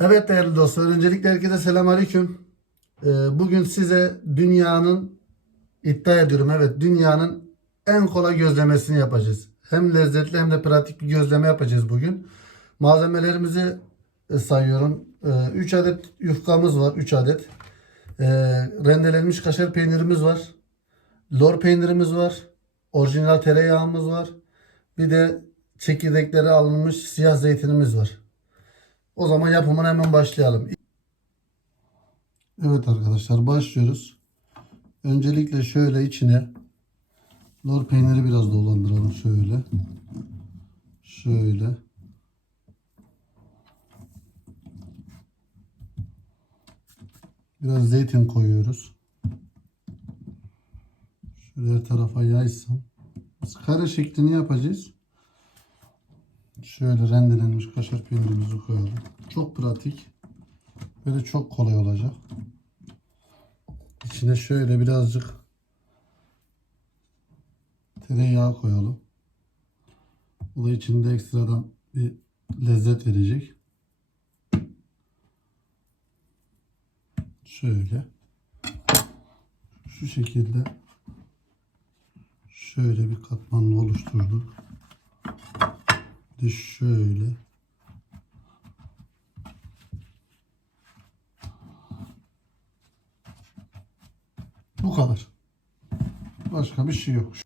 Evet değerli dostlar, öncelikle herkese selamünaleyküm. Ee, bugün size dünyanın, iddia ediyorum evet dünyanın en kolay gözlemesini yapacağız. Hem lezzetli hem de pratik bir gözleme yapacağız bugün. Malzemelerimizi e, sayıyorum. 3 adet yufkamız var, 3 adet. Ee, rendelenmiş kaşar peynirimiz var. Lor peynirimiz var. Orijinal tereyağımız var. Bir de çekirdekleri alınmış siyah zeytinimiz var. O zaman yapımına hemen başlayalım. Evet arkadaşlar başlıyoruz. Öncelikle şöyle içine lor peyniri biraz dolandıralım şöyle. Şöyle. Biraz zeytin koyuyoruz. Şöyle her tarafa yaysın. Biz kare şeklini yapacağız. Şöyle rendelenmiş kaşar peynirimizi koyalım. Çok pratik. Böyle çok kolay olacak. İçine şöyle birazcık tereyağı koyalım. Bu da içinde ekstradan bir lezzet verecek. Şöyle. Şu şekilde şöyle bir katmanlı oluşturduk. De şöyle. Bu kadar. Başka bir şey yok.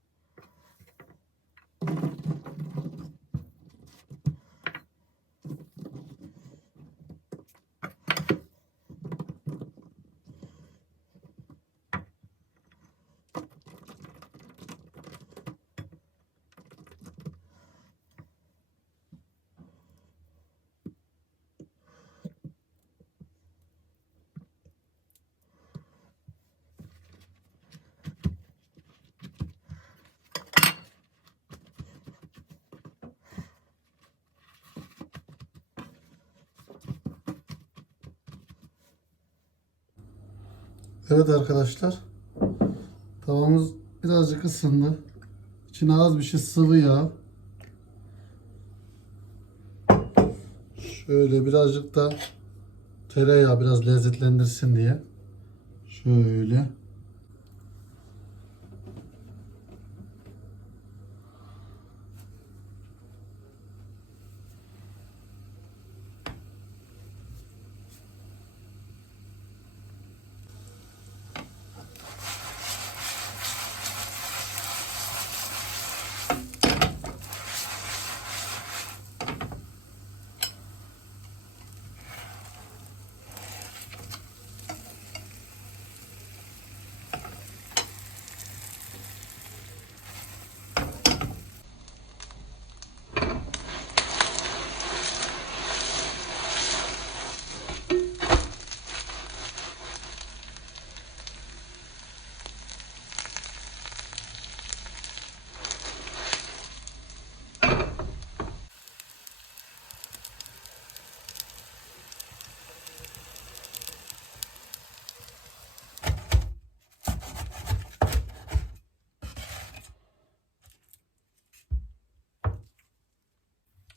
Evet arkadaşlar. Tavamız birazcık ısındı. İçine az bir şey sıvı yağ. Şöyle birazcık da tereyağı biraz lezzetlendirsin diye. Şöyle.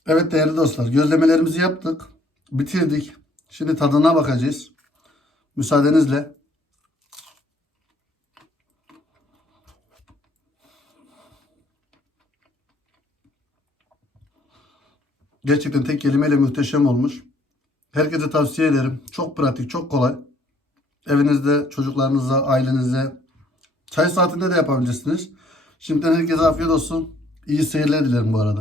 Evet değerli dostlar gözlemelerimizi yaptık. Bitirdik. Şimdi tadına bakacağız. Müsaadenizle. Gerçekten tek kelimeyle muhteşem olmuş. Herkese tavsiye ederim. Çok pratik, çok kolay. Evinizde çocuklarınıza, ailenize çay saatinde de yapabilirsiniz. Şimdiden herkese afiyet olsun. İyi seyirler dilerim bu arada.